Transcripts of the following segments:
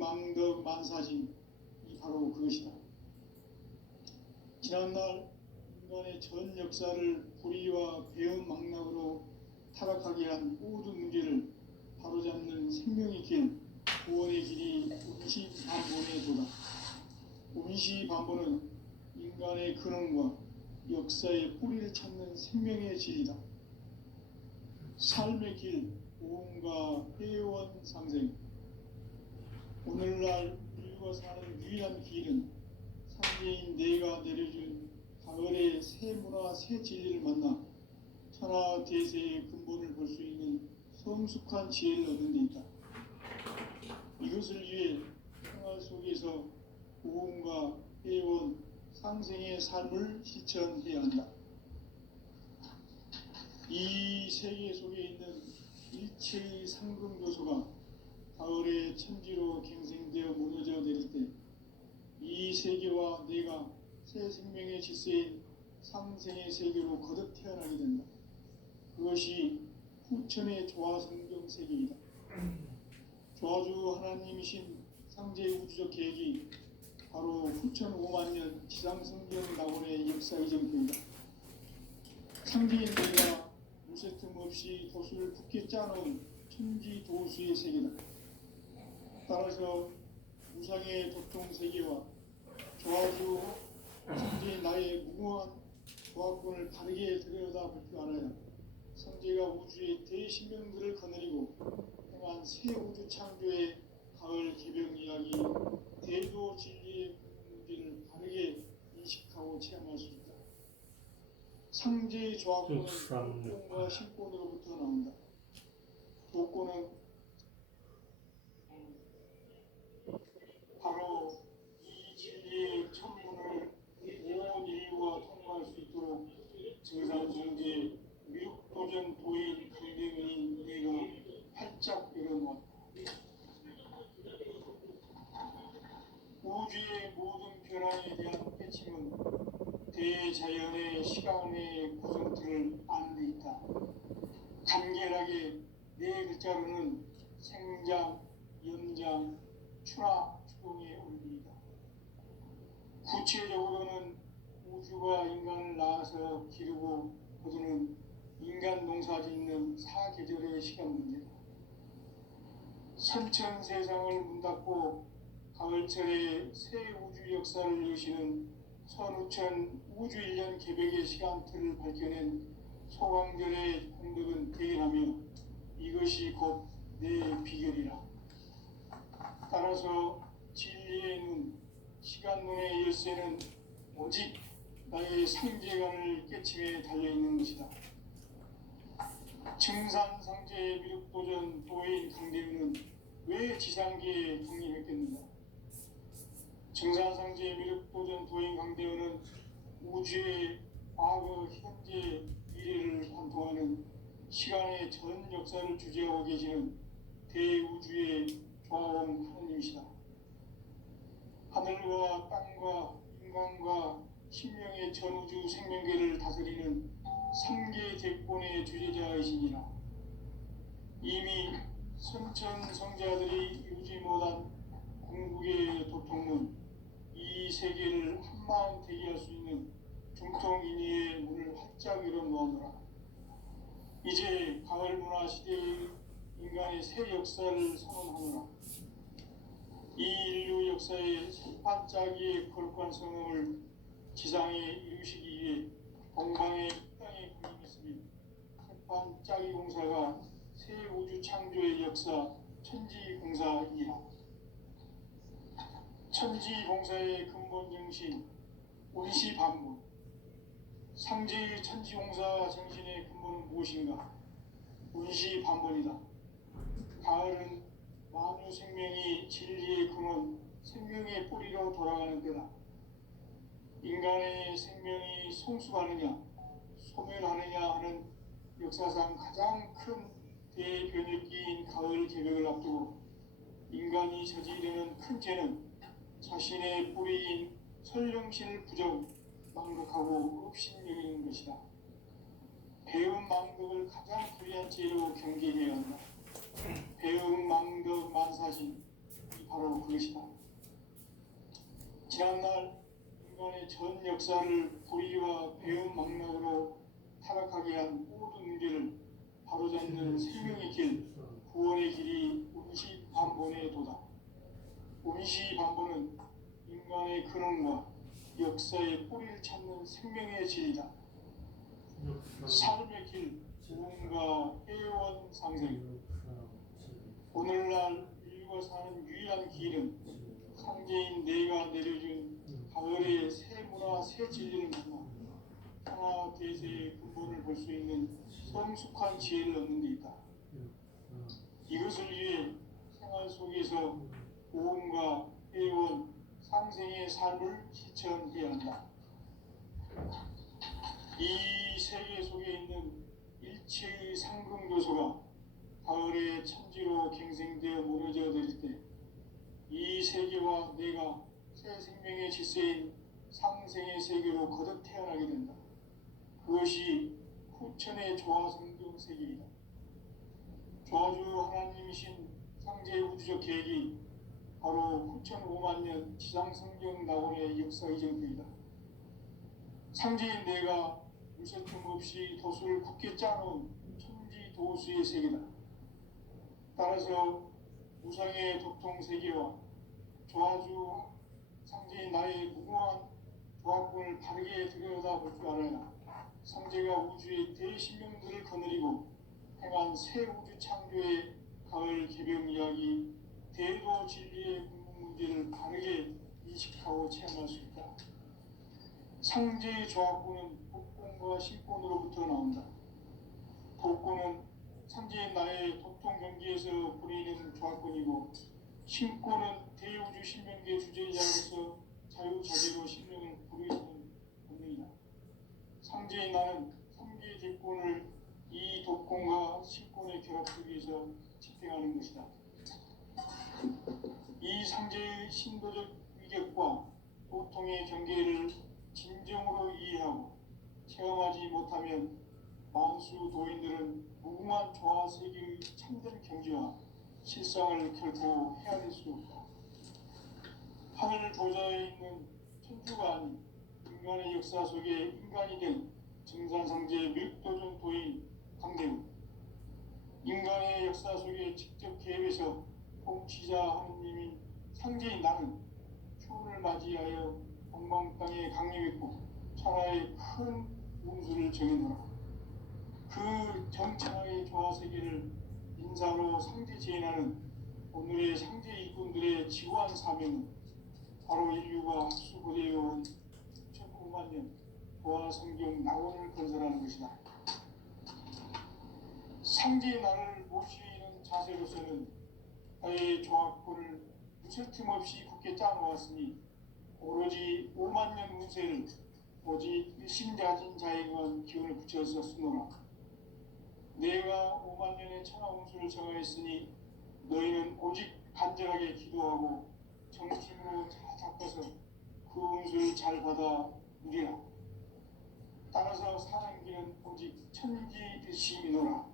망덕 만사진이 바로 그것이다. 지난날 인간의 전 역사를 불의와 배은망락으로 타락하게 한 모든 문제를 바로잡는 생명의 길, 구원의 길이 운시반본의 도다. 운시반본은 인간의 근원과 역사의 뿌리를 찾는 생명의 진리다. 삶의 길, 보험과 회원 상생. 오늘날 인류가 사는 유일한 길은 상제인 내가 내려준 가을의 새 문화, 새 진리를 만나 천하 대세의 근본을 볼 수 있는 성숙한 지혜를 얻는 데 있다. 이것을 위해 생활 속에서 보험과 회원, 상생의 삶을 실천해야 한다. 이 세계 속에 있는 일체의 상금 요소가 가을의 천지로 갱생되어 무너져 내릴 때 이 세계와 내가 새 생명의 질서인 상생의 세계로 거듭 태어나게 된다. 그것이 후천의 조화성경 세계이다. 조화주 하나님이신 상제의 우주적 계획이 바로 후천 5만 년 지상성경 낙원의 역사의 정표이다. 상제인 내가 무쇠 틈 없이 도수를 굳게 짜놓은 천지 도수의 세계다. 따라서 무상의 도통 세계와 조화주 상제의 나의 무궁한 조화권을 바르게 들여다볼 줄 알아야 상제가 우주의 대신명들을 거느리고 행한 새 우주 창조의 가을 개병 이야기, 대도 진리의 문제를 바르게 인식하고 체험할 수 있다. 상제의 조화권은 도권과 신권으로부터 나온다. 도권은 바로 이 진리의 천문을 온 인류가 통과할 수 있도록 증산성제 미륵도전 도인 강대민인 내가 활짝 열어놓았다. 우주의 모든 변화에 대한 깨침은 대자연의 시간의 구성틀을 아는 데 있다. 간결하게 네 글자로는 생장, 연장, 추락, 추동의 원리이다. 구체적으로는 우주가 인간을 낳아서 기르고 거두는 인간 농사 짓는 사계절의 시간 문제다. 선천 세상을 문닫고 가을철에 새 우주 역사를 여시는 선우천 우주 1년 개벽의 시간틀을 밝혀낸 소강절의 공덕은 대견하며 이것이 곧 내 비결이라. 따라서 진리의 눈, 시간 눈의 열쇠는 오직 나의 상제관을 깨침에 달려있는 것이다. 증산상제의 미륵도전 도인 강대민은 왜 지상계에 강림했겠는가? 증산상제의 미륵도전 도인 강대민은 우주의 과거, 현재, 미래를 관통하는 시간의 전 역사를 주재하고 계시는 대우주의 조화원 하나님이시다. 하늘과 땅과 인간과 신명의 전우주 생명계를 다스리는 삼계 대권의 주제자이시니라. 이미 선천 성자들이 이루지 못한 궁극의 도통문, 이 세계를 한마음 되게 할 수 있는 중통인의의 문을 활짝 열어놓아노라. 이제 가을 문화 시대의 인간의 새 역사를 선언하노라. 이 인류 역사의 새 반짝이의 거룩한 성음을 지상에 이루시기 위해 동방의 땅에 군림했으니 새 반짝이 공사가 새 우주 창조의 역사 천지공사이라. 천지공사의 근본 정신 운시반본. 상제의 천지공사 정신의 근본은 무엇인가? 운시반본이다. 가을은 만유 생명이 진리의 근원, 생명의 뿌리로 돌아가는 때다. 인간의 생명이 성숙하느냐, 소멸하느냐 하는 역사상 가장 큰 대변혁기인 가을 개벽을 앞두고 인간이 저지르는 큰 죄는 자신의 뿌리인 설령신을 부정, 망극하고 업신여기는 것이다. 배운 망극을 가장 불리한 죄로 경계해야 한다. 배운 망극 만사진, 이 바로 바로 그것이다. 지난날 인간의 전 역사를 불의와 배은망락으로 타락하게 한 모든 문제를 바로잡는 생명의 길, 구원의 길이 운시반본의 도다. 운시반본은 인간의 근원과 역사의 뿌리를 찾는 생명의 진리다. 삶의 길, 구원과 애원상생. 오늘날 인류가 사는 유일한 길은 상제인 내가 내려준 가을의 새 문화, 새 진리를 만나 하나 대세의 근본을 볼 수 있는 성숙한 지혜를 얻는 데 있다. 이것을 위해 생활 속에서 구원과 애원, 상생의 삶을 실천해야 한다. 이 세계 속에 있는 일체의 상금교소가 가을의 천지로 갱생되어 무너져 내릴 때 이 세계와 내가 새 생명의 질서인 상생의 세계로 거듭 태어나게 된다. 그것이 후천의 조화성경 세계이다. 조화주 하나님이신 상제의 우주적 계획이 바로 후천 5만 년 지상성경 낙원의 역사 이전입니다. 상제인 내가 물새틈 없이 도수를 굳게 짜놓은 천지 도수의 세계다. 따라서 우상의 도통 세계와 조화주 상제인 나의 무궁한 조합권을 바르게 들여다볼 줄 알아야 상제가 우주의 대신명들을 거느리고 행한 새 우주 창조의 가을 개병 이야기, 대도 진리의 궁극 문제를 바르게 인식하고 체험할 수 있다. 상제의 조합권은 복권과 신권으로부터 나온다. 복권은 상제인 나의 도통 경계에서 부리는 조합권이고, 신권은 대우주 신명계 주제자로서 자유자재로 신명을 부르짖는 본능이다. 상제인 나는 3개의 대권을 이 독권과 신권의 결합 속에서 집행하는 것이다. 이 상제의 신도적 위격과 보통의 경계를 진정으로 이해하고 체험하지 못하면 만수 도인들은 무궁한 조화 세계의 참된 경지와 실상을 결코 헤아릴 수 없다. 하늘 보좌에 있는 천주가 아닌 인간의 역사 속에 인간이 된 증산상제 밀도준 도인 강대우, 인간의 역사 속에 직접 개입해서 통치자 하느님인 상제인 나는 추운을 맞이하여 엉망 땅에 강림했고 천하의 큰 운수를 정해놓아 그 정천하의 조화세계를 인사로 상제 재현하는 오늘의 상제 일꾼들의 지구한 사명은 바로 인류가 학수고대해온 2009만 년 조화성경 낙원을 건설하는 것이다. 상제의 나를 모시는 자세로서는 나의 조합권을 무쇠 틈 없이 굳게 짜놓았으니 오로지 5만 년 운세를 오직 일심자진 자에게만 기운을 붙여서 쓰노라. 내가 5만 년의 천하 운수를 정하였으니 너희는 오직 간절하게 기도하고 정심으로 잘 잡아서 그 운수를 잘 받아 누리라. 따라서 사는 길은 오직 천지일심이노라.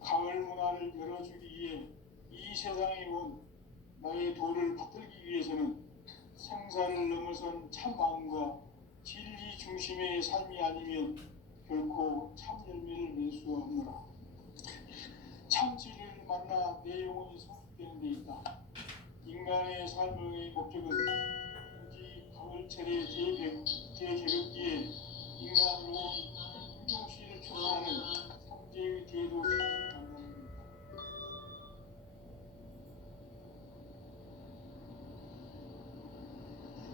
가을 문화를 열어주기 위해 이 세상에 온 나의 도를 받들기 위해서는 생사를 넘어선 참 마음과 진리 중심의 삶이 아니면 결코 참 열매를 낼 수 없노라. 참 진리를 만나 내 영혼이 성숙되는 데 있다. 인간의 삶의 목적은 오직 가을철의 대개벽기에 인간으로 운동시를 초월하는 상제의 대도를 만나는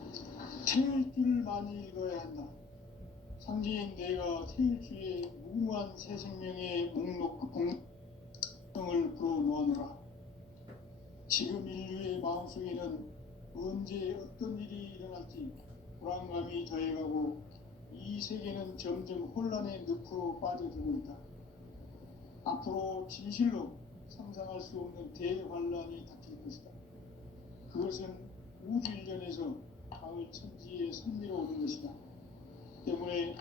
것이다. 태일주를 많이 읽어야 한다. 상제인 내가 태일주의 무궁한 새 생명의 목록을 풀어놓아노라. 지금 인류의 마음속에는 언제 어떤 일이 일어날지 불안감이 더해가고 이 세계는 점점 혼란의 늪으로 빠져들고 있다. 앞으로 진실로 상상할 수 없는 대환란이 닥칠 것이다. 그것은 우주 일전에서 가을 천지에 선미로 오는 것이다. 때문에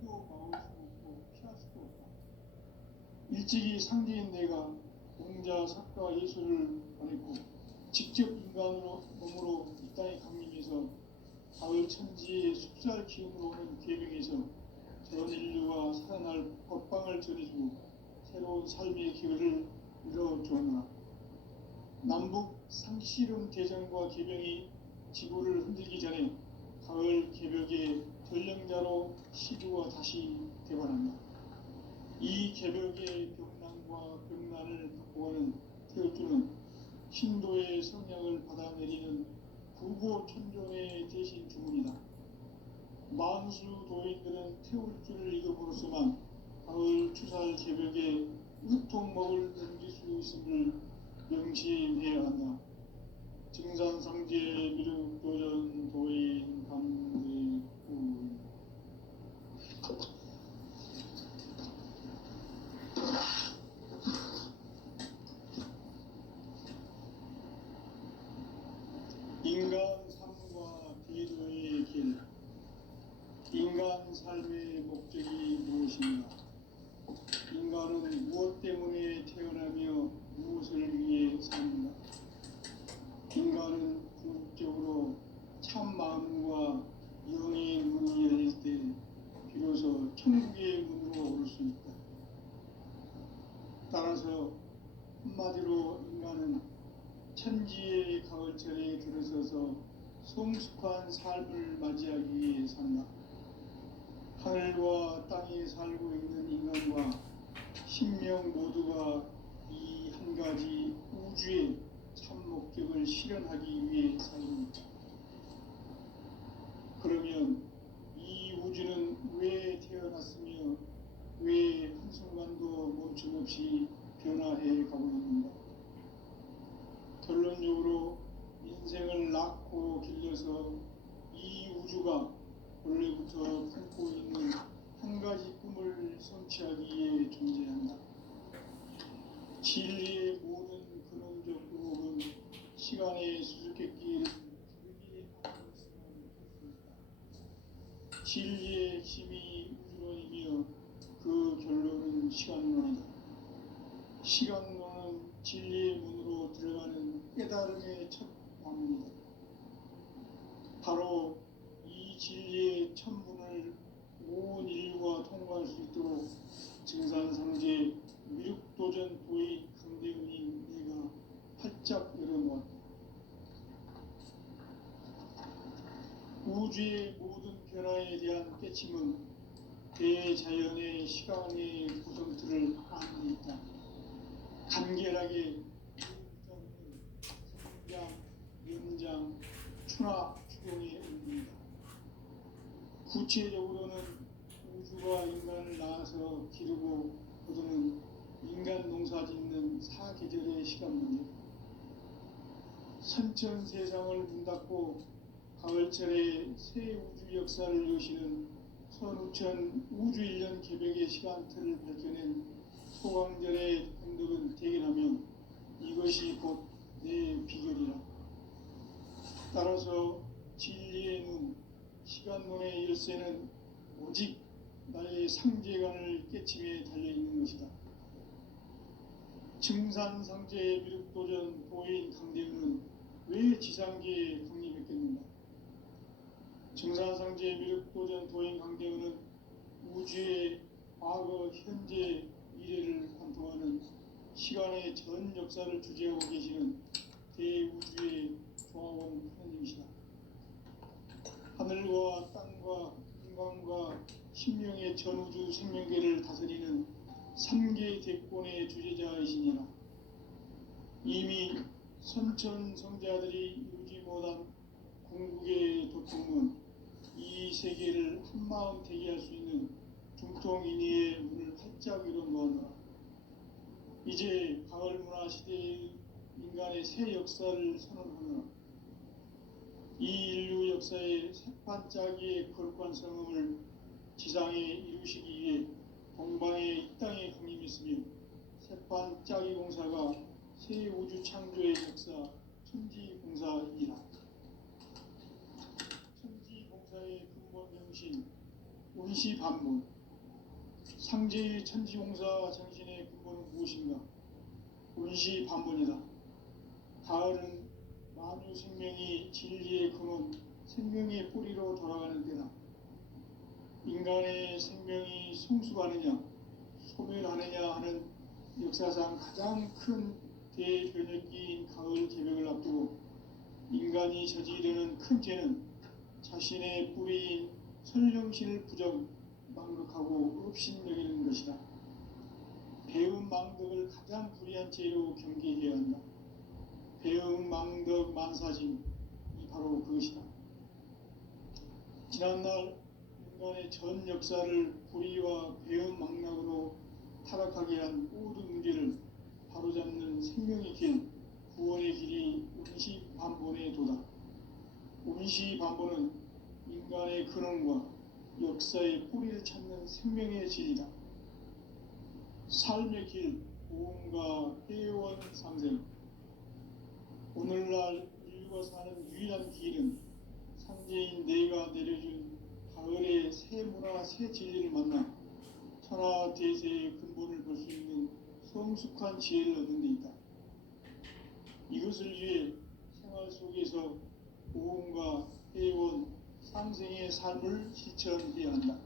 누구도 막을 수 없고 피할 수도 없다. 일찍이 상제인 내가 공자, 석가, 예수를 보냈고 직접 인간으로 몸으로 이 땅에 강림해서 가을 천지의 숲살 기운으로 오는 계명에서 전 인류와 살아날 법방을 전해주고 새로운 삶의 기회를 이뤄주었노라. 남북 상씨름 대전과 계병이 지구를 흔들기 전에 가을 개벽의 전령자로 시주가 다시 되관한다. 이 개벽의 병난과 병난을 극복하는 태울주는 신도의 성령을 받아내리는 구보천존의 대신 주문이다. 만수 도인들은 태울주를 이름으로서만 가을 추살 개벽에 으통먹을 넘길 수 있음을 명심해야 한다. 증산상제 미륵도전 도인 감대구 인간 삶과 비도의 길. 인간 삶의 목적이 무엇인가? 인간은 무엇 때문에 태어나며 무엇을 위해 사는가? 인간은 궁극적으로 참 마음과 영의 문이 열릴 때 비로소 천국의 문으로 오를 수 있다. 따라서 한마디로 인간은 천지의 가을철에 들어서서 성숙한 삶을 맞이하기 위해 산다. 하늘과 땅에 살고 있는 인간과 신명 모두가 이 한 가지 우주의 참 목적을 실현하기 위해 살립니다. 그러면 이 우주는 왜 태어났으며 왜 한순간도 멈춤없이 변화해 가고 있는가? 결론적으로 인생을 낳고 길러서 이 우주가 원래부터 품고 있는 한 가지 꿈을 성취하기 위해 존재한다. 진리의 모든 근원적 의혹은 시간의 수수께끼를 부르기 하였으면 했습니다. 진리의 힘이 우주론이며 그 결론은 시간론이다. 시간론은 진리의 문으로 들어가는 깨달음의 첫 방문이다. 바로 이 진리의 첫 문을 온 인류가 통과할 수 있도록 증산상제 미륵도전 도인 강대훈이 내가 활짝 열어놓았다. 우주의 모든 변화에 대한 깨침은 대자연의 시간의 구성틀을 안에 있다. 간결하게 성장, 연장, 추나 추동의 의미이다. 구체적으로는 우주가 인간을 낳아서 기르고 거두는 인간 농사 짓는 사계절의 시간 문제, 선천 세상을 문 닫고 가을철에 새 우주 역사를 여시는 선우천 우주 1년 개벽의 시간틀을 밝혀낸 소강전의 공덕은 대견하며 이것이 곧 내 비결이라. 따라서 진리의 눈, 시간론의 열쇠는 오직 나의 상제관을 깨침에 달려있는 것이다. 증산상제의 미륵도전 도인 강대훈은 왜 지상계에 강림했겠는가? 증산상제의 미륵도전 도인 강대훈은 우주의 과거, 현재, 미래를 관통하는 시간의 전 역사를 주재하고 계시는 대우주의 조화원 하나님이시다. 하늘과 땅과 인간과 신명의 전우주 생명계를 다스리는 3개 대권의 주제자이시니라. 이미 선천성자들이 이루지 못한 궁극의 도통은 이 세계를 한마음 되게 할 수 있는 중통인의의 문을 활짝 열어놓았노라. 이제 가을 문화 시대의 인간의 새 역사를 선언하노라. 이 인류 역사의 새반짝이의 거룩한 성음을 지상에 이루시기 위해 동방의 이 땅에 강림했으며 새반짝이 공사가 새 우주 창조의 역사 천지공사이라. 천지공사의 근본 정신 운시반문, 상제의 천지공사 정신의 근본은 무엇인가? 운시 반본이다. 가을은 만유 생명이 진리의 근원, 생명의 뿌리로 돌아가는 때다. 인간의 생명이 성숙하느냐, 소멸하느냐 하는 역사상 가장 큰 대변혁기인 가을 개벽을 앞두고 인간이 저지르는 큰 죄는 자신의 뿌리인 설령신을 부정, 망극하고 업신여기는 것이다. 배움 망덕을 가장 불의한 죄로 경계해야 한다. 배움 망덕 만사진이 바로 그것이다. 지난날 인간의 전 역사를 불의와 배움 망락으로 타락하게 한 모든 문제를 바로잡는 생명의 길, 구원의 길이 운시반본의 도다. 운시반본은 인간의 근원과 역사의 뿌리를 찾는 생명의 진리다. 삶의 길, 보험과 회원 상생. 오늘날 인류가 사는 유일한 길은 상제인 내가 내려준 가을의 새 문화, 새 진리를 만나 천하 대세의 근본을 볼 수 있는 성숙한 지혜를 얻는 데 있다. 이것을 위해 생활 속에서 보험과 회원, 상생의 삶을 실천해야 한다.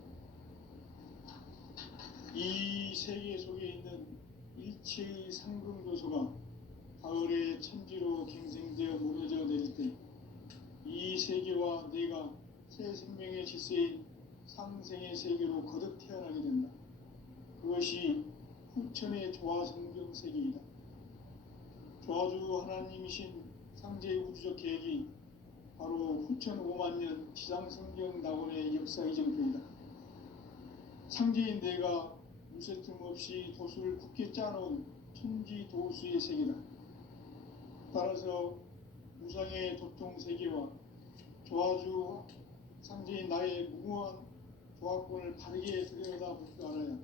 이 세계 속에 있는 일체의 상금 요소가 가을의 천지로 갱생되어 무너져 내릴 때 이 세계와 내가 새 생명의 질서인 상생의 세계로 거듭 태어나게 된다. 그것이 후천의 조화성경 세계이다. 조화주 하나님이신 상제의 우주적 계획이 바로 후천 5만 년 지상성경 낙원의 역사 이정표이다. 상제인 내가 무쇠틈 없이 도수를 굳게 짜놓은 천지 도수의 세계다. 따라서 무상의 도통 세계와 조화주 상제인 나의 무궁한 조화권을 바르게 들여다볼 줄 알아야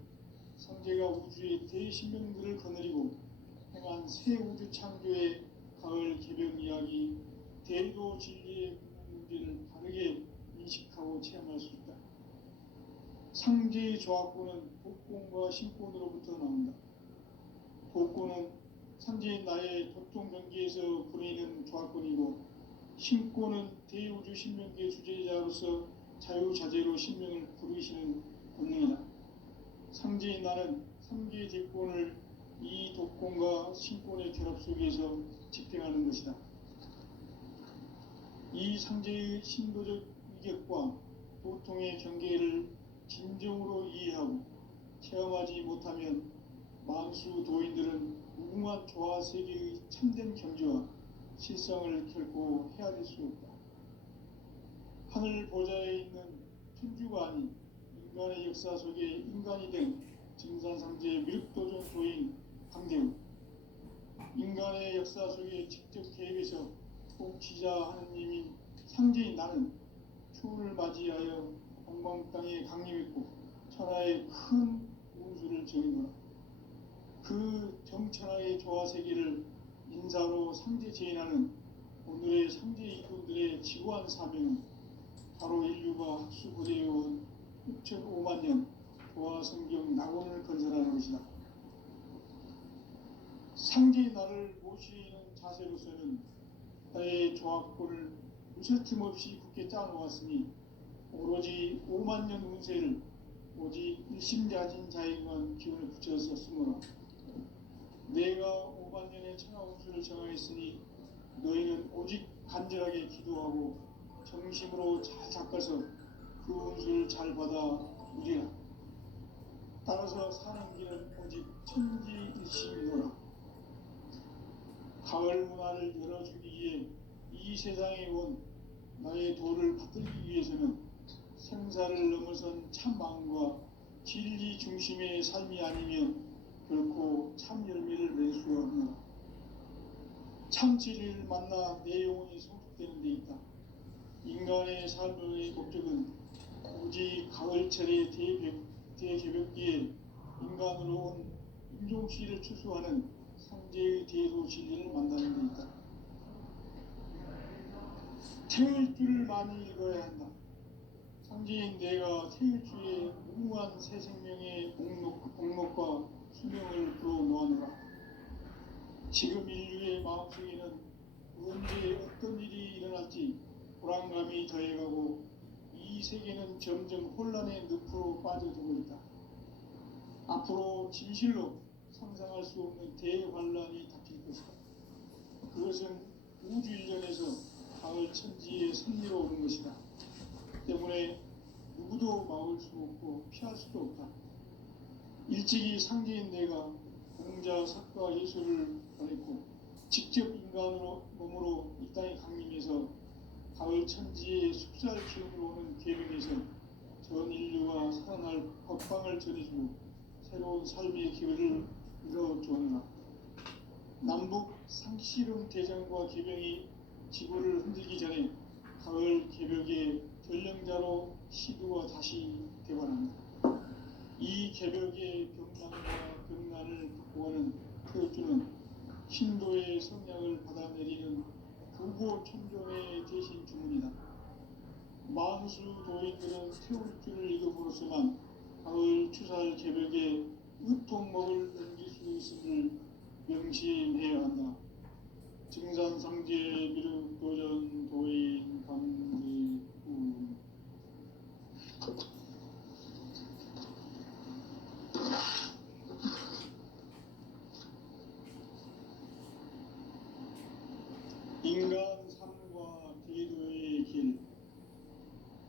상제가 우주의 대신명들을 거느리고 행한 새 우주 창조의 가을 개벽 이야기, 대도 진리의 문제를 바르게 인식하고 체험할 수 있다. 상제의 조화권은 독권과 신권으로부터 나온다. 독권은 상제인 나의 도통 경계에서 부리는 조화권이고, 신권은 대우주 신명계의 주제자로서 자유자재로 신명을 부르시는 권능이다. 상제인 나는 3개의 대권을 이 독권과 신권의 결합 속에서 집행하는 것이다. 이 상제의 신도적 위격과 도통의 경계를 진정으로 이해하고 체험하지 못하면 만수 도인들은 무궁한 조화 세계의 참된 경지와 실상을 결코 헤아릴 수 없다. 하늘 보좌에 있는 천주가 아닌 인간의 역사 속에 인간이 된 증산상제의 미륵도전 도인 강대우, 인간의 역사 속에 직접 개입해서 통치자 하느님인 상제인 나는 추운을 맞이하여 동방 땅에 강림했고 천하의 큰 운수를 정인노라. 그 정천하의 조화 세계를 인사로 상제 제인하는 오늘의 상제 이분들의 지구한 사명은 바로 인류가 학수고대해온 6,5만 년 조화 성경 낙원을 건설하는 것이다. 상제의 나를 모시는 자세로서는 나의 조화권을 무쇠틈 없이 굳게 짜놓았으니 오로지 5만 년 운세를 오직 일심자진 자에게만 기운을 붙여서 쓰므로 내가 5만 년의 천하 운수를 정하였으니 너희는 오직 간절하게 기도하고 정심으로 잘 닦아서 그 운수를 잘 받아 누리라. 따라서 사는 길은 오직 천지일심이노라. 가을 문화를 열어주기 위해 이 세상에 온 나의 도를 받들기 위해서는 생사를 넘어선 참 마음과 진리 중심의 삶이 아니면 결코 참 열매를 낼 수 없노라. 참 진리를 만나 내 영혼이 성숙되는 데 있다. 인간의 삶의 목적은 오직 가을철의 대개벽기에 인간으로 온 인종시를 추수하는 상제의 대도 진리를 만나는 데 있다. 태일 줄을 많이 읽어야 한다. 상제인 내가 태일주의 무궁한 새 생명의 목록과 수명을 불어 놓아노라. 지금 인류의 마음속에는 언제 어떤 일이 일어날지 불안감이 더해가고 이 세계는 점점 혼란의 늪으로 빠져들고 있다. 앞으로 진실로 상상할 수 없는 대환란이 닥칠 것이다. 그것은 우주 일전에서 가을 천지의 섭리로 오는 것이다. 때문에 누구도 막을 수 없고 피할 수도 없다. 일찍이 상제인 내가 공자, 석가, 예수를 보냈고 직접 인간으로 몸으로 이 땅에 강림해서 가을 천지의 숲살 기운으로 오는 계명에서 전 인류가 살아날 법방을 전해주고 새로운 삶의 기회를 이뤄주었노라. 남북 상씨름 대전과 계병이 지구를 흔들기 전에 가을 개벽의 전령자로 시두가 다시 되관합니다. 이 개벽의 병난과 병난을 극복하는 태우주는 신도의 성량을 받아내리는 부고 천종의 대신 주문이다. 만수 도인들은 태울주를 읽음으로써만 가을 추살 개벽의 으통목을 넘길 수 있음을 명심해야 한다. 증산상제 미륵 도전 도인 강제우. 인간 삶과 기도의 길.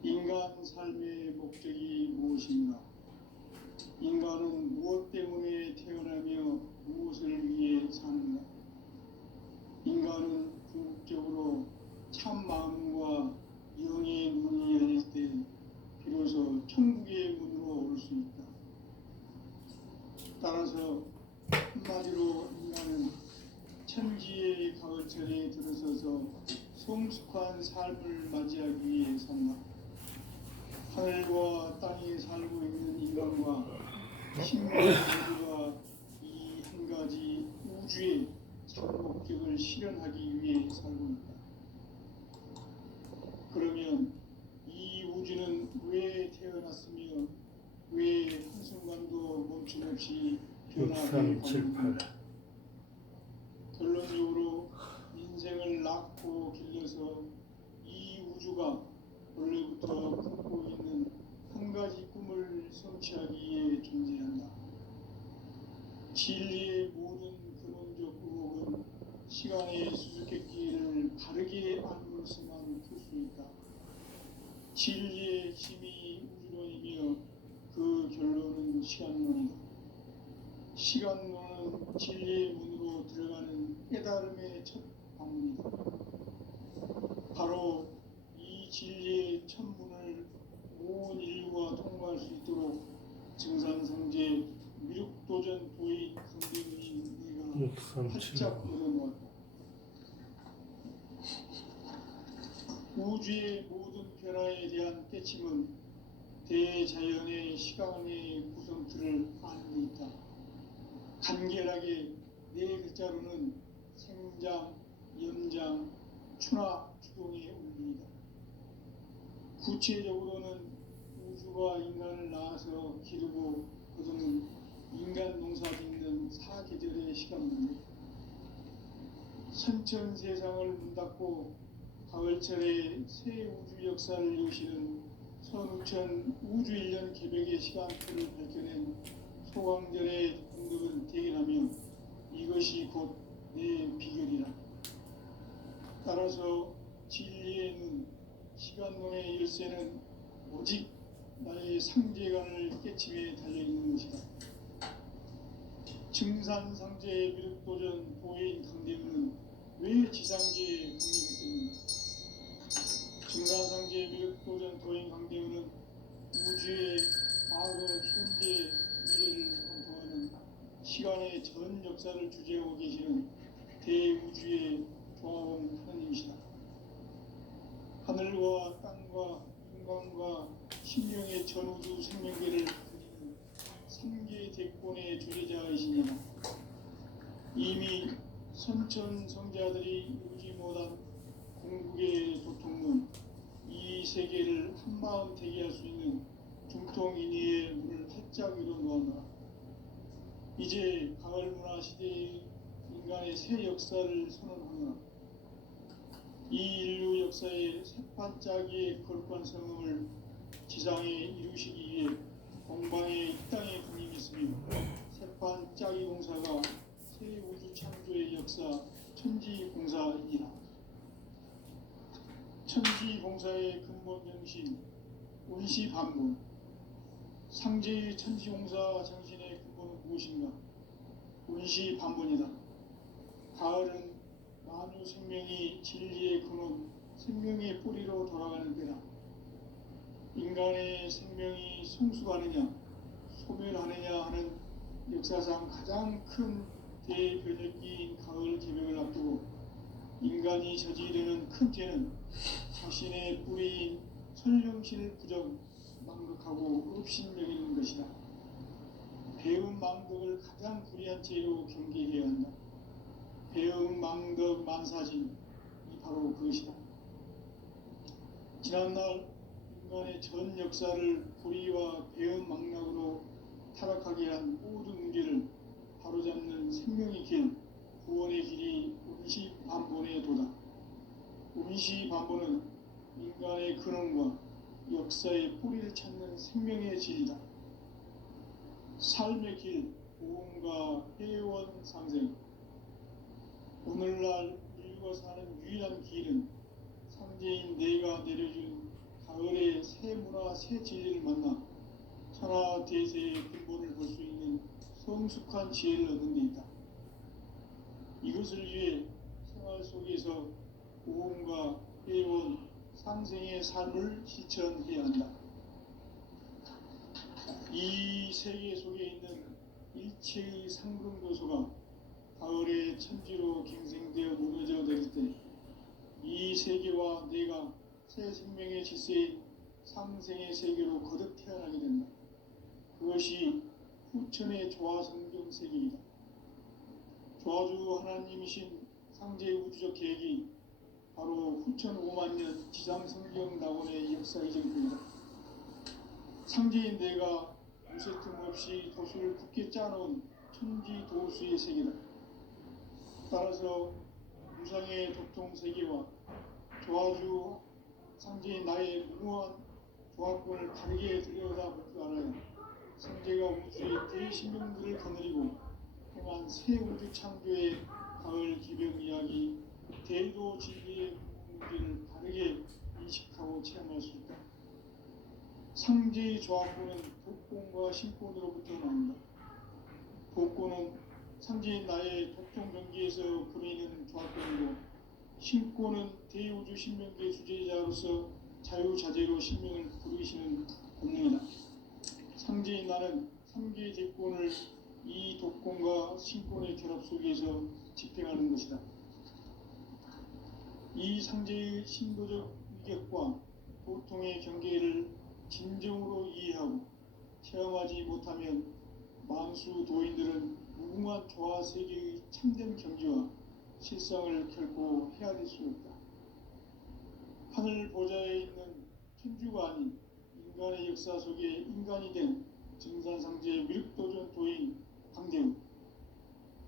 인간 삶의 목적이 무엇인가? 인간은 무엇 때문에 태어나며 무엇을 위해 사는가? 인간은 궁극적으로 참 마음과 영의 문이 열릴 때 비로소 천국의 문으로 올 수 있다. 따라서 한마디로 인간은 천지의 가을철에 들어서서 성숙한 삶을 맞이하기 위해 산다. 하늘과 땅에 살고 있는 인간과 식물 모두가 이 한 가지 우주의 참 목적을 실현하기 위해 살고 있다. 그러면 이 우주는 왜 태어났으며 왜 한순간도 멈춤없이 변화해 가는가? 결론적으로 인생을 낳고 길러서 이 우주가 원래부터 품고 있는 한 가지 꿈을 성취하기 위해 존재한다. 진리의 모든 근원적 의혹은 시간의 수수께끼를 바르게 알므로서만 풀 수 있다. 진리의 힘이 우주론이며 그 결론은 시간론이다. 시간론은 진리의 문으로 들어가는 깨달음의 첫 방문이다. 바로 이 진리의 첫 문을 온 인류가 통과할 수 있도록 증산상제 미륵도전 도의 강대문인 내가 활짝 열어놓았다. 우주의 모든 변화에 대한 깨침은 대자연의 시간의 구성틀을 아는 데 있다. 간결하게 네 글자로는 생장, 연장, 추나 추동의 원리이다. 구체적으로는 우주가 인간을 낳아서 기르고 거두는 인간 농사 짓는 사계절의 시간문제, 선천 세상을 문 닫고 가을철에 새 우주 역사를 이루시는 선우천 우주 1년 개벽의 시간표를 밝혀낸 소강전의 공덕을 대견하며 이것이 곧 내 비결이라. 따라서 진리의 눈, 시간론의 열쇠는 오직 나의 상제관을 깨침에 달려있는 것이다. 증산상제의 미륵도전 도인 강대문은 왜 지상계에 국립했겠는가? 증산상제의 미륵도전 도인 강대문은 우주의 과거, 현재, 미래를 관통하는 시간의 전 역사를 주재하고 계시는 대우주의 조화원 하나님이시다. 하늘과 땅과 인간과 심령의 전우주 생명계를 그리는 3개 대권의 주제자이시니라. 이미 선천 성자들이 이루지 못한 궁극의 도통문, 이 세계를 한마음 되게 할 수 있는 중통인의의 문을 활짝 열어놓았노라. 이제 가을 문화 시대의 인간의 새 역사를 선언하노라. 이 인류 역사의 새반짝이의 거룩한 성음을 지상에 이루시기 위해 공방에 이 땅에 군림했으며 새반짝이 공사가 새 우주 창조의 역사 천지공사이니라. 천지공사의 근본 정신 운시반본. 상제의 천지공사 정신의 근본은 무엇인가? 운시반본이다. 가을은 만유 생명이 진리의 근원, 생명의 뿌리로 돌아가는 때다. 인간의 생명이 성숙하느냐, 소멸하느냐 하는 역사상 가장 큰 대변혁기인 가을 개벽을 앞두고 인간이 저지르는 큰 죄는 자신의 뿌리인 설령신을 부정, 망극하고 업신여기는 것이다. 배움 망덕을 가장 불의한 죄로 경계해야 한다. 배움 망덕 만사진이 바로 그것이다. 지난날 인간의 전 역사를 불의와 배움 망락으로 타락하게 한 모든 문제를 바로잡는 생명의 길, 구원의 길이 운시반본의 도다. 운시반본은 인간의 근원과 역사의 뿌리를 찾는 생명의 진리다. 삶의 길, 보험과 회원 상생. 오늘날 인류가 사는 유일한 길은 상제인 내가 내려준 가을의 새 문화, 새 진리를 만나 천하 대세의 근본을 볼 수 있는 성숙한 지혜를 얻는 데 있다. 이것을 위해 생활 속에서 보험과 회원, 상생의 삶을 실천해야 한다. 이 세계 속에 있는 일체의 상승도소가 가을의 천지로 갱생되어 무너져 내릴 때 이 세계와 내가 새 생명의 질서인 상생의 세계로 거듭 태어나게 된다. 그것이 후천의 조화성경 세계이다. 조화주 하나님이신 상제의 우주적 계획이 바로 후천 5만 년 지상성경 낙원의 역사 이전입니다. 상제인 내가 무쇠 틈 없이 도수를 굳게 짜놓은 천지 도수의 세계다. 따라서 무상의 도통 세계와 조화주 상제인 나의 무모한 조합권을 다르게 들여다볼 줄 알아야 상제가 우주의 대신명들을 거느리고 행한 새 우주 창조의 가을 기병 이야기, 대도 진리의 문제를 다르게 인식하고 체험할 수 있다. 상제의 조합권은 복권과 신권으로부터 나온다. 복권은 상제인 나의 도통 경계에서 부리는 조합권이고, 신권은 대우주 신명계 주제자로서 자유자재로 신명을 부르시는 본능이다. 상제인 나는 3개의 대권을 이 독권과 신권의 결합 속에서 집행하는 것이다. 이 상제의 신도적 위격과 보통의 경계를 진정으로 이해하고 체험하지 못하면 만수 도인들은 무궁한 조화 세계의 참된 경지와 실상을 결코 헤아릴 수 없다. 하늘 보좌에 있는 천주가 아닌 인간의 역사 속에 인간이 된 증산상제의 미륵도전 도인 황대우,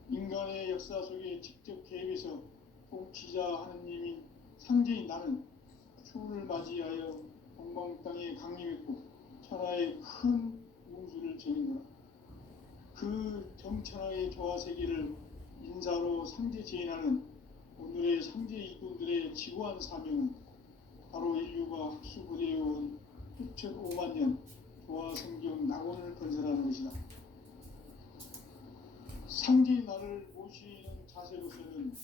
인간의 역사 속에 직접 개입해서 통치자 하느님인 상제인 나는 추운을 맞이하여 동방 땅에 강림했고 천하의 큰 우주를 지닌 거라. 그 정천하의 조화 세계를 인사로 상제 제인하는 오늘의 상제 이꾼들의 지구한 사명은 바로 인류가 학수부대해온 후천 5만 년 조화 성경 낙원을 건설하는 것이다. 상제인 나를 모시는 자세로서는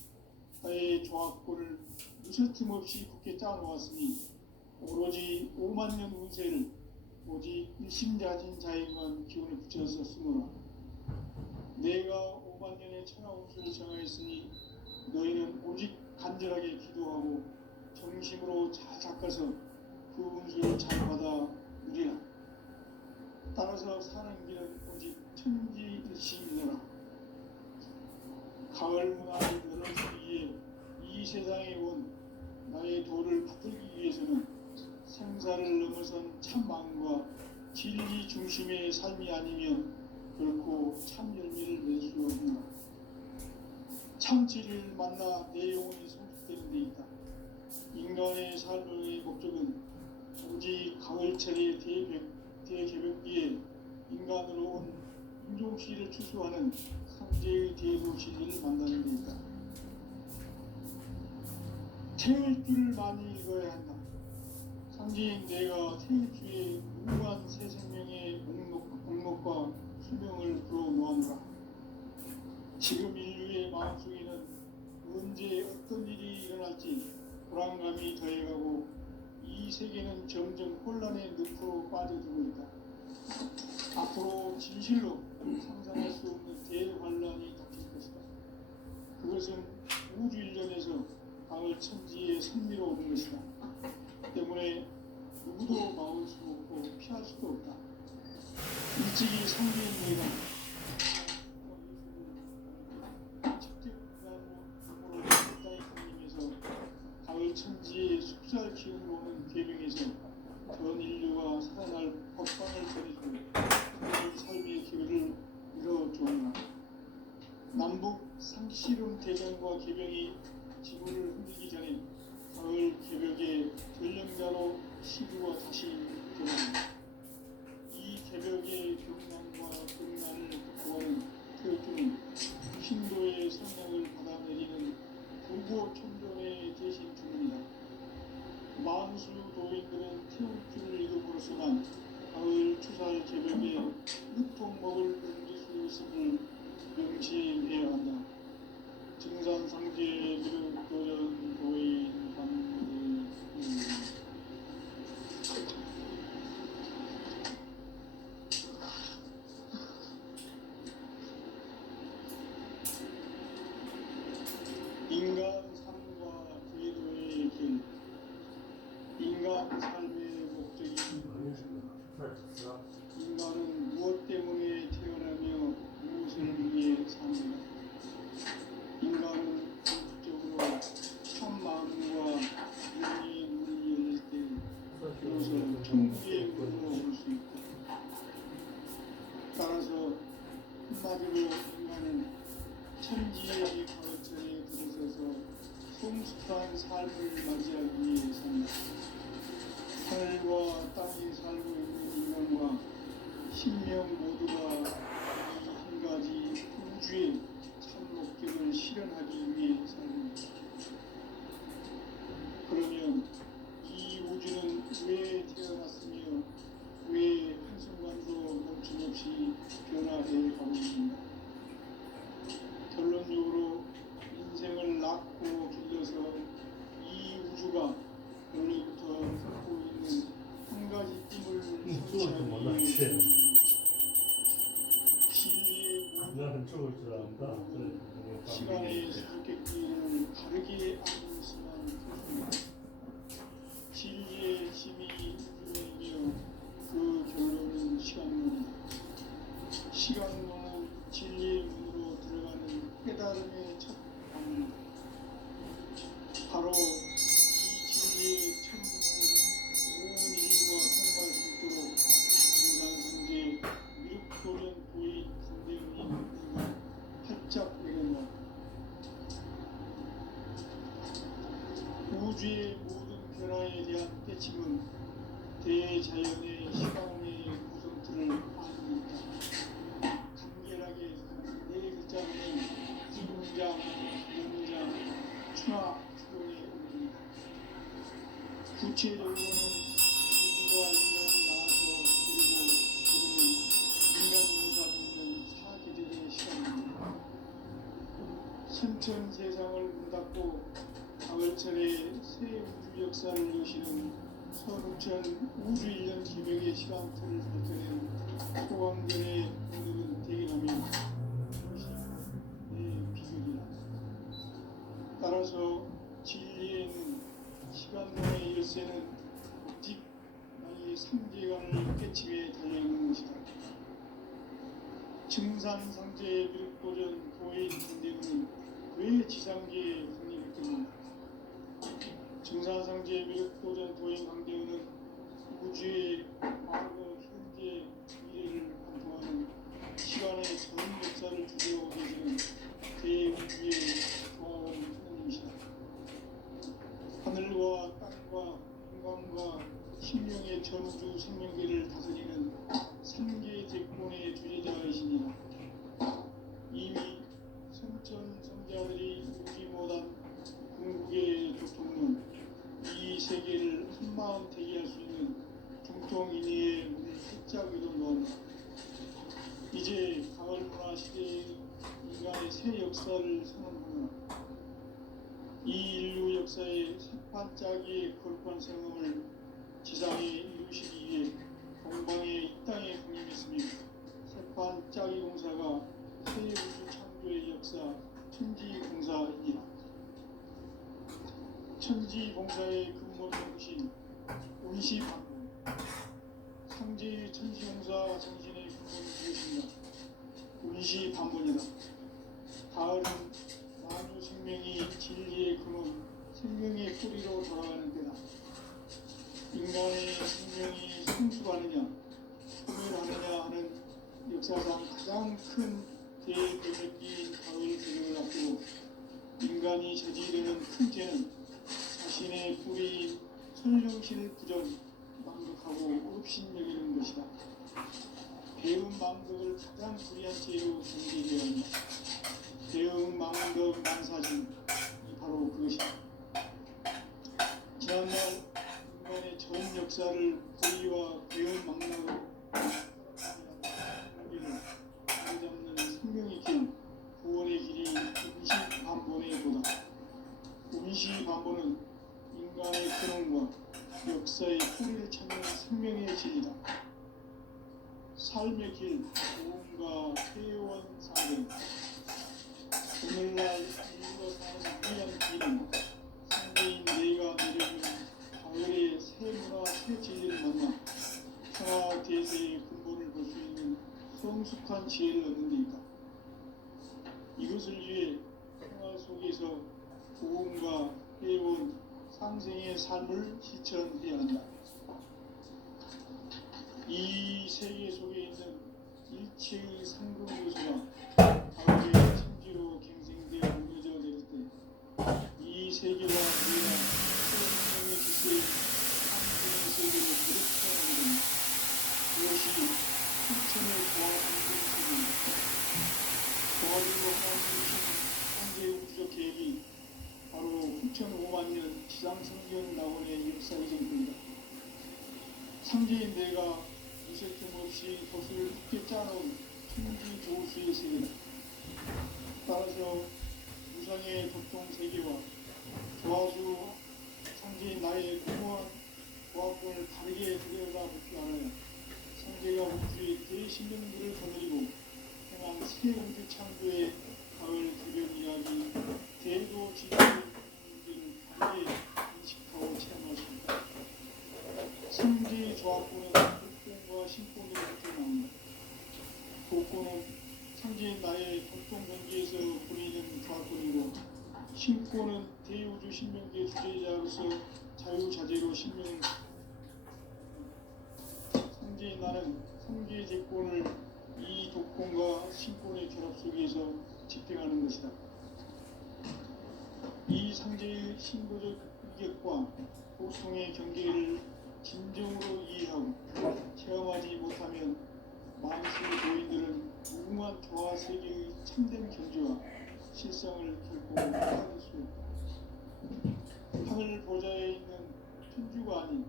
나의 조합권을 무쇠틈 없이 굳게 짜놓았으니 오로지 5만 년 운세를 오직 일심자진 자에게만 기운을 붙여서 쓰노라. 내가 5만 년의 천하 운수를 정하였으니 너희는 오직 간절하게 기도하고 정심으로 잘 닦아서 그 운수를 잘 받아 누리라. 따라서 사는 길은 오직 천지일심이더라. 가을 문화를 열어주기 위해 이 세상에 온 나의 도를 받들기 위해서는 생사를 넘어선 참 마음과 진리 중심의 삶이 아니면 결코 참 열매를 낼 수 없노라. 참치를 만나 내 영혼이 성숙되는 데 있다. 인간의 삶의 목적은 오직 가을철의 대개벽기에 인간으로 온 인종씨를 추수하는 상제의 대도시를 만나는 데 있다. 태일 줄을 많이 읽어야 한다. 상제인 내가 태일주의 무궁한 새 생명의 목록과 수명을 불어모아노라. 지금 인류의 마음속에는 언제 어떤 일이 일어날지 불안감이 더해가고 이 세계는 점점 혼란의 늪으로 빠져들고 있다. 앞으로 진실로 상상할 수 없는 대환란이 닥칠 것이다. 그것은 우주 일전에서 가을 천지의 선미로 오는 것이다. 때문에 누구도 막을 수 없고 피할 수도 없다. 일찍이 상대인 내가 직접 부담으로 땅에 강림해서 가을 천지의 숲살 기운으로 오는 계명에서 전 인류가 살아날 법방을 전해주고 그런 삶의 기회를 이뤄주었나. 남북 상씨름 대전과 개병이 지구를 흔들기 전에 가을 개벽의 전령자로 시구가 다시 돌아온다. 이 개벽의 경난과 경난을 극복하는 태극기는 신도의 성향을 받아내리는 불고 천존의 대신 주문이다. 만수 도인들은 태극기를 이름으로서만 가을 추살 개벽의 흙통목을 옮길 수 있음을 명시해야 한다. 증산상제 도전 도인 관계 인간 삶과 제도의 길. 인간 삶의 목적이 무엇인가? 인간은 무엇 때문에 태어나며 무엇을 위해 사는가? 인간은 궁극적으로 참 마음과 영의 문이 열릴 때 비로소 천국의 문으로 올 수 있다. 따라서 한마디로 인간은 천지의 가을철에 들어서서 성숙한 삶을 맞이하기 위해 산다. 하늘과 땅에 살고 있는 인간과 신명 모두가 이 한 가지 우주의 참 목적을 실현하기 위해 살고 있다. 그러면 이 우주는 왜 태어났으며 왜 한순간도 멈춤없이 변화해 가고 있는가? 결론적으로 인생을 낳고 길러서 이 우주가 원래부터 갖고 있는 한 가지 꿈을 성취하기 위해 진리의 모든 시간의 수수께끼를 다르게 아는 수만 진리의 힘이 우주이며 그 결론은 시간론이다. 시간론은 진리의 문으로 들어가는 깨달음의 첫 방문이다. 바로 이 진리의 천문을 온 인류가 통과할 수 있도록 증산상제 미륵도전 도의 강대훈이 내가 활짝 내려놓았다. 우주의 모든 변화에 대한 깨침은 대자연의 시간의 구성틀을 아는 있다. 간결하게 네 글자는 분장, 연장, 추나 추동의 의미입니다. 구체적으로는 우주가 인간을 낳아서 기르고 그들은 인간 농사 짓는 사계절의 시간입니다. 선천 세상을 문 닫고 가을철에 새 우주 역사를 여시는 서루천 우주 1년 기백의 시간틀을 발전한 소강전의 오늘은 대기하며 이것이 내 비결이다. 따라서 진리에는 시간론의 열쇠는 오직 나의 삼재간을 깨침에 달려있는 것이다. 증산상제의 미륵도전 도의 강대는 왜 지상계에 확립했겠는가? 증산상제 미륵도전 도인 강대우는 우주의 과거, 현재, 미래를 관통하는 시간의 전 역사를 주재하고 계시는 대우주의 조화원 하나님이시다. 하늘과 땅과 인간과 신명의 전우주 생명계를 다스리는 삼계 대권의 주제자이시니라. 이미 선천성자들이 이루지 못한 궁극의 교통론, 이 세계를 한마음 대기할 수 있는 중통인의의 문을 활짝 열어놓았다. 이제 가을 문화 시대의 인간의 새 역사를 선언하며 이 인류 역사의 새반짝이의 거룩한 생명을 지상에 이루시기 위해 동방의 이 땅에 공임했으며 새반짝이 공사가 새 우주 창조의 역사 천지공사이니라. 천지공사의 근본 정신 운시반본, 상제의 천지공사 정신의 근본은 무엇인가? 운시반본이다. 가을은 만유 생명이 진리의 근원, 생명의 뿌리로 돌아가는 때다. 인간의 생명이 성숙하느냐, 소멸하느냐 하는 역사상 가장 큰 대변혁기인 가을 배경을 앞두고 인간이 저지르는 큰 죄는 자신의 뿌리인 천령신을 부정, 망극하고 업신여기는 것이다. 배움 망극을 가장 불의한 죄로 전제되어야 한다. 배움 망극 만사진, 바로 그것이다. 지난날 인간의 전 역사를 불의와 배움 망락으로 잡는 생명의 길, 구원의 길이 운시반본의 도다. 운시반본은 인간의 근원과 역사의 뿌리를 찾는 생명의 진리다. 삶의 길, 도움과 회원 상대. 오늘날 인류가 사는 유일한 길은 상대인 내가 내려주는 가을의 새 문화, 새 진리를 만나 천하 대세의 근본을 볼 수 있는 성숙한 지혜를 얻는 데 있다. 이것을 위해 생활 속에서 도움과 회원, 상생의 삶을 실천해야 한다. 이 세계 속에 있는 일체의 상금 요소가 가을의 천지로 갱생되어 무너져 내릴 때 이 세계와 우리가 생명의 질서의 상승의 세계로 계속 태어나게 됩니다. 그것이 실천의 조화상승 세계입니다. 도와주고 하나님 주신 현재 우주적 계획이 바로 9,500만 년 지상성경 낙원의 역사의 정도이다. 상제인 내가 무쇠틈 없이 돛을 굳게 짜놓은 천지 조수의 세계다. 따라서 무상의 법동 세계와 도와주 상제인 나의 공허한 조합을 다르게 들여다볼 줄 알아야 상제가 우주의 대신령들을 거느리고 행한 새 우주 창조의 가을 개변 이야기 대도 지도의 문제를 다르게 인식하고 체험할 수 있다. 상제의 조합부는 독본과 신본으로 나옵니다. 독본은 상제인 나의 독본 경계에서 보이는 조합본이고 신본은 대우주 신명계 주제자로서 자유자재로 신명을 상제인 나는 상계 제권을 이 독본과 신본의 결합 속에서 집행하는 것이다. 이 상제의 신도적 이격과 보통의 경계를 진정으로 이해하고 체험하지 못하면 만수 도인들은 무궁한 조화 세계의 참된 경지와 실상을 결코 찾을 수 없다. 하늘 보좌에 있는 천주가 아닌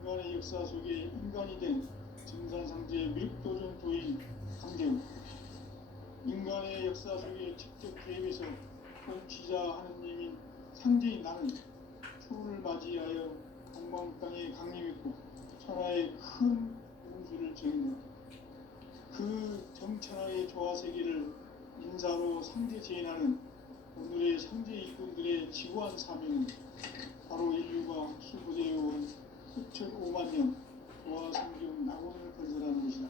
인간의 역사 속에 인간이 된 증산상제의 밀도전 도인 강대우, 인간의 역사 속에 직접 개입해서 통치자 하느님인 상제인 나는 초를 맞이하여 동방 땅에 강림했고 천하의 큰 운수를 정했다. 그 정천하의 조화 세계를 인사로 상제 제인하는 오늘의 상제 일꾼들의 지구한 사명은 바로 인류가 수부되어온 9,500만 년 조화 성경 낙원을 건설하는 것이다.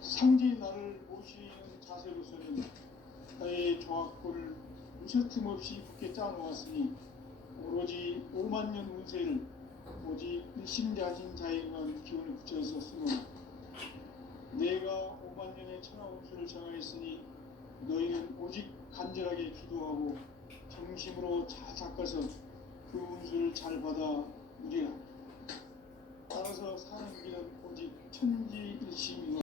상제 나를 모시는 자세로서는 나의 조합권을 무쇠틈 없이 굳게 짜놓았으니 오로지 5만 년 운세를 오직 일심자진 자에게만 기운을 붙여서 쓰노라. 내가 5만 년의 천하 운수를 정하였으니 너희는 오직 간절하게 기도하고 정심으로 잘 닦아서 그 운수를 잘 받아 누리라.